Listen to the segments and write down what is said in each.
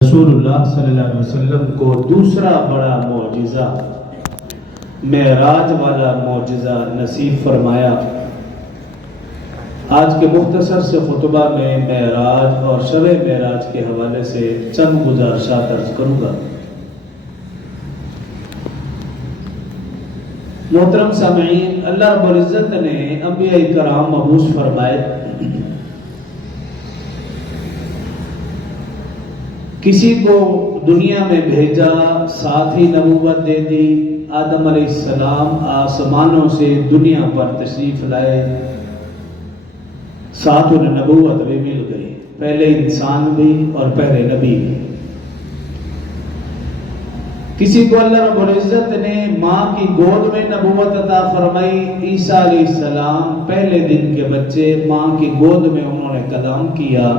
رسول اللہ صلی اللہ علیہ وسلم کو دوسرا بڑا معجزہ معراج والا معجزہ نصیب فرمایا۔ آج کے مختصر سے خطبہ میں معراج اور شب معراج کے حوالے سے چند گزارشات عرض کروں گا۔ محترم سامعین، اللہ رب العزت نے انبیاء کرام مبعوث فرمائے، کسی کو دنیا میں بھیجا، ساتھ ہی نبوت دے دی۔ آدم علیہ السلام آسمانوں سے دنیا پر تشریف لائے، ساتھ انہیں نبوت بھی مل گئی، پہلے انسان بھی اور پہلے نبی بھی۔ کسی کو اللہ رب العزت نے ماں کی گود میں نبوت عطا فرمائی۔ عیسیٰ علیہ السلام پہلے دن کے بچے، ماں کی گود میں انہوں نے کلام کیا۔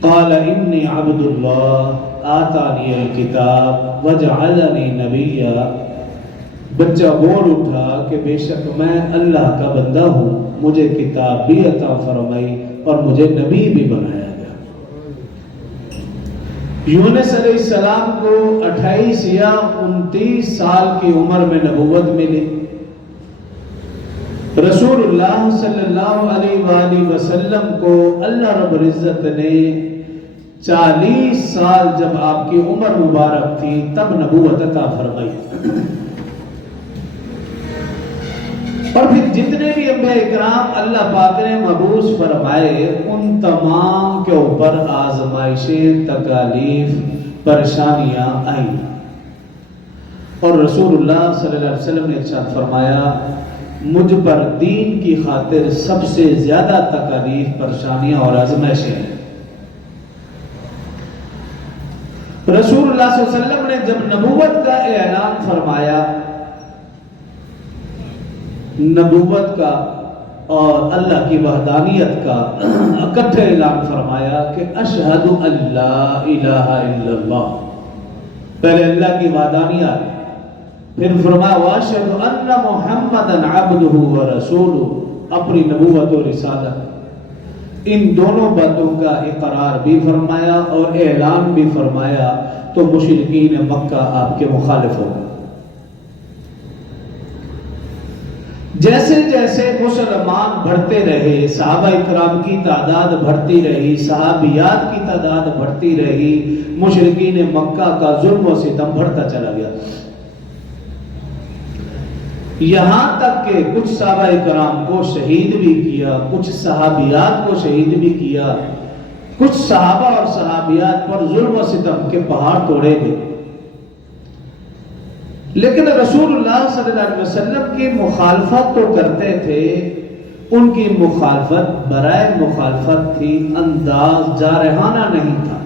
قال انی عبد اللہ آتانی الکتاب وجعلنی نبیا۔ بچہ بول اٹھا کہ بے شک میں اللہ کا بندہ ہوں، مجھے کتاب بھی عطا فرمائی اور مجھے نبی بھی بنایا گیا۔ یونس علیہ السلام کو 28 یا 29 سال کی عمر میں نبوت ملی۔ رسول اللہ صلی اللہ علیہ وآلہ وسلم کو اللہ رب العزت نے 40 سال جب آپ کی عمر مبارک تھی تب نبوت عطا فرمائی۔ اور پھر جتنے بھی انبیاء کرام اللہ پاک نے مبعوث فرمائے، ان تمام کے اوپر آزمائشیں، تکالیف، پریشانیاں آئیں، اور رسول اللہ صلی اللہ علیہ وسلم نے ارشاد فرمایا، مجھ پر دین کی خاطر سب سے زیادہ تکالیف، پریشانیاں اور آزمائشیں ہیں۔ رسول اللہ صلی اللہ علیہ وسلم نے جب نبوت کا اعلان فرمایا، نبوت کا اور اللہ کی وحدانیت کا اکٹھے اعلان فرمایا کہ اشہد ان لا الہ الا اللہ، پہلے اللہ کی وحدانیت، پھر فرمایا واشہد ان محمدًا عبدہ ورسولہ، اپنی نبوت و رسالت، ان دونوں باتوں کا اقرار بھی فرمایا اور اعلان بھی فرمایا، تو مشرکین مکہ آپ کے مخالف ہو گئے۔ جیسے جیسے مسلمان بڑھتے رہے، صحابہ اکرام کی تعداد بڑھتی رہی، صحابیات کی تعداد بڑھتی رہی، مشرکین مکہ کا ظلم و ستم بڑھتا چلا گیا، یہاں تک کہ کچھ صحابہ اکرام کو شہید بھی کیا، کچھ صحابیات کو شہید بھی کیا، کچھ صحابہ اور صحابیات پر ظلم و ستم کے پہاڑ توڑے گئے۔ لیکن رسول اللہ صلی اللہ علیہ وسلم کی مخالفت تو کرتے تھے، ان کی مخالفت برائے مخالفت تھی، انداز جارحانہ نہیں تھا۔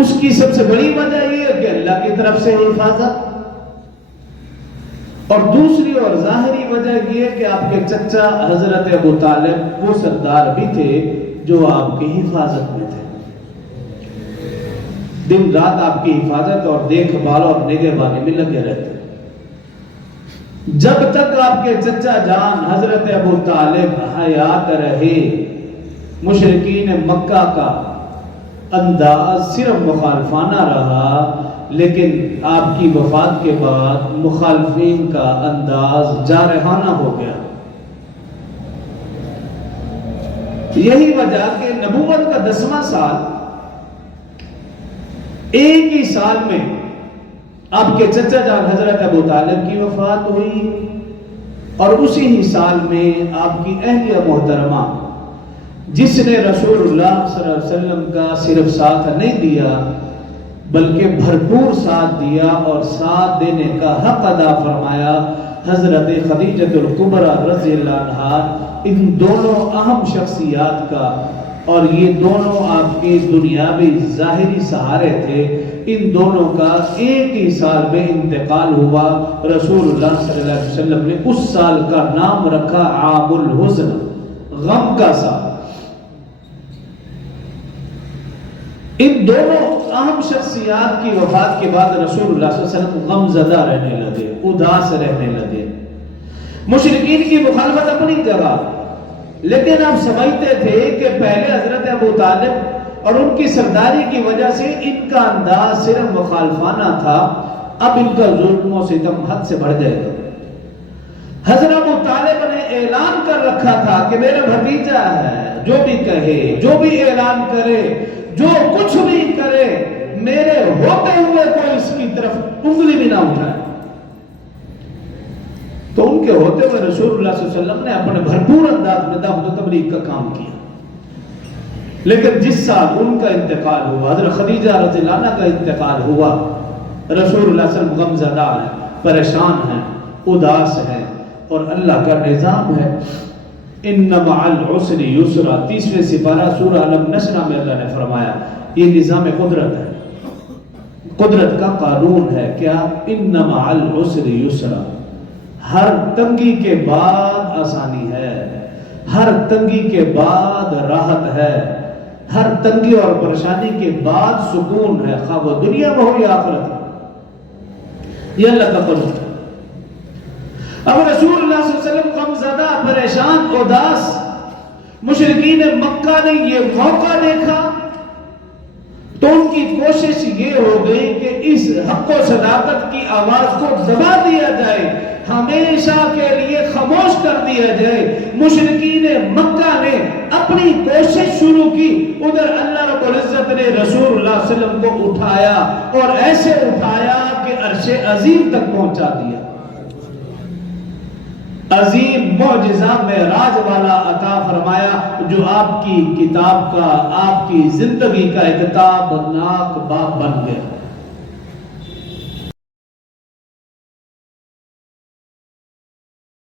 اس کی سب سے بڑی وجہ یہ ہے کہ اللہ کی طرف سے حفاظت، اور دوسری اور ظاہری وجہ یہ کہ آپ کے چچا حضرت ابو طالب وہ سردار بھی تھے جو آپ کی حفاظت میں تھے، دن رات آپ کی حفاظت اور دیکھ بھال اور نگہبانی میں لگے رہتے۔ جب تک آپ کے چچا جان حضرت ابو طالب حیات رہے، مشرکین مکہ کا انداز صرف مخالفانہ رہا، لیکن آپ کی وفات کے بعد مخالفین کا انداز جارحانہ ہو گیا۔ یہی وجہ کہ نبوت کا 10واں سال، ایک ہی سال میں آپ کے چچا جان حضرت ابو طالب کی وفات ہوئی، اور اسی ہی سال میں آپ کی اہلیہ محترمہ، جس نے رسول اللہ صلی اللہ علیہ وسلم کا صرف ساتھ نہیں دیا بلکہ بھرپور ساتھ دیا اور ساتھ دینے کا حق ادا فرمایا، حضرت خدیجہ الکبریٰ رضی اللہ عنہا، ان دونوں اہم شخصیات کا، اور یہ دونوں آپ کے دنیاوی ظاہری سہارے تھے، ان دونوں کا ایک ہی سال میں انتقال ہوا۔ رسول اللہ صلی اللہ علیہ وسلم نے اس سال کا نام رکھا عام الحزن، غم کا سال۔ ان دونوں اہم شخصیات کی وفات کے بعد رسول اللہ صلی اللہ علیہ وسلم غم زدہ رہنے لگے، اداس رہنے لگے۔ مشرکین کی مخالفت اپنی جگہ، لیکن آپ سمجھتے تھے کہ پہلے حضرت ابو طالب اور ان کی سرداری کی وجہ سے ان کا انداز صرف مخالفانہ تھا، اب ان کا ظلم و ستم حد سے بڑھ جائے گا۔ حضرت ابو طالب نے اعلان کر رکھا تھا کہ میرا بھتیجا ہے، جو بھی کہے، جو بھی اعلان کرے، جو کچھ بھی کرے، میرے ہوتے ہوئے کوئی اس کی طرف انگلی بھی نہ اٹھائے۔ تو ان کے ہوتے ہوئے رسول اللہ صلی اللہ علیہ وسلم نے اپنے بھرپور انداز میں دعوت و تبلیغ کا کام کیا۔ لیکن جس سال ان کا انتقال ہوا، حضرت خدیجہ رضی اللہ عنہا کا انتقال ہوا، رسول اللہ صلی اللہ علیہ وسلم غمزدہ ہیں، پریشان ہیں، اداس ہیں، اور اللہ کا نظام ہے ان مع العسر یسرا، 30ویں سپارہ سورہ الم نشرہ میں اللہ نے فرمایا یہ نظام قدرت ہے، قدرت کا قانون ہے کیا؟ ان مع العسر یسرا، ہر تنگی کے بعد آسانی ہے، ہر تنگی کے بعد راحت ہے، ہر تنگی اور پریشانی کے بعد سکون ہے، خواہ وہ دنیا میں ہو یا آخرت میں۔ یہ اللہ کا قانون ہے۔ اب رسول اللہ صلی اللہ علیہ وسلم غمزدہ، پریشان، اداس، مشرکین مکہ نے یہ موقع دیکھا تو ان کی کوشش یہ ہو گئی کہ اس حق و صداقت کی آواز کو دبا دیا جائے، ہمیشہ کے لیے خاموش کر دیا جائے۔ مشرکین مکہ نے اپنی کوشش شروع کی، ادھر اللہ رب العزت نے رسول اللہ صلی اللہ علیہ وسلم کو اٹھایا اور ایسے اٹھایا کہ عرش عظیم تک پہنچا دیا۔ عظیم معجزہ معراج والا عطا فرمایا، جو آپ کی کتاب کا، آپ کی زندگی کا ایک تابناک باب بن گیا۔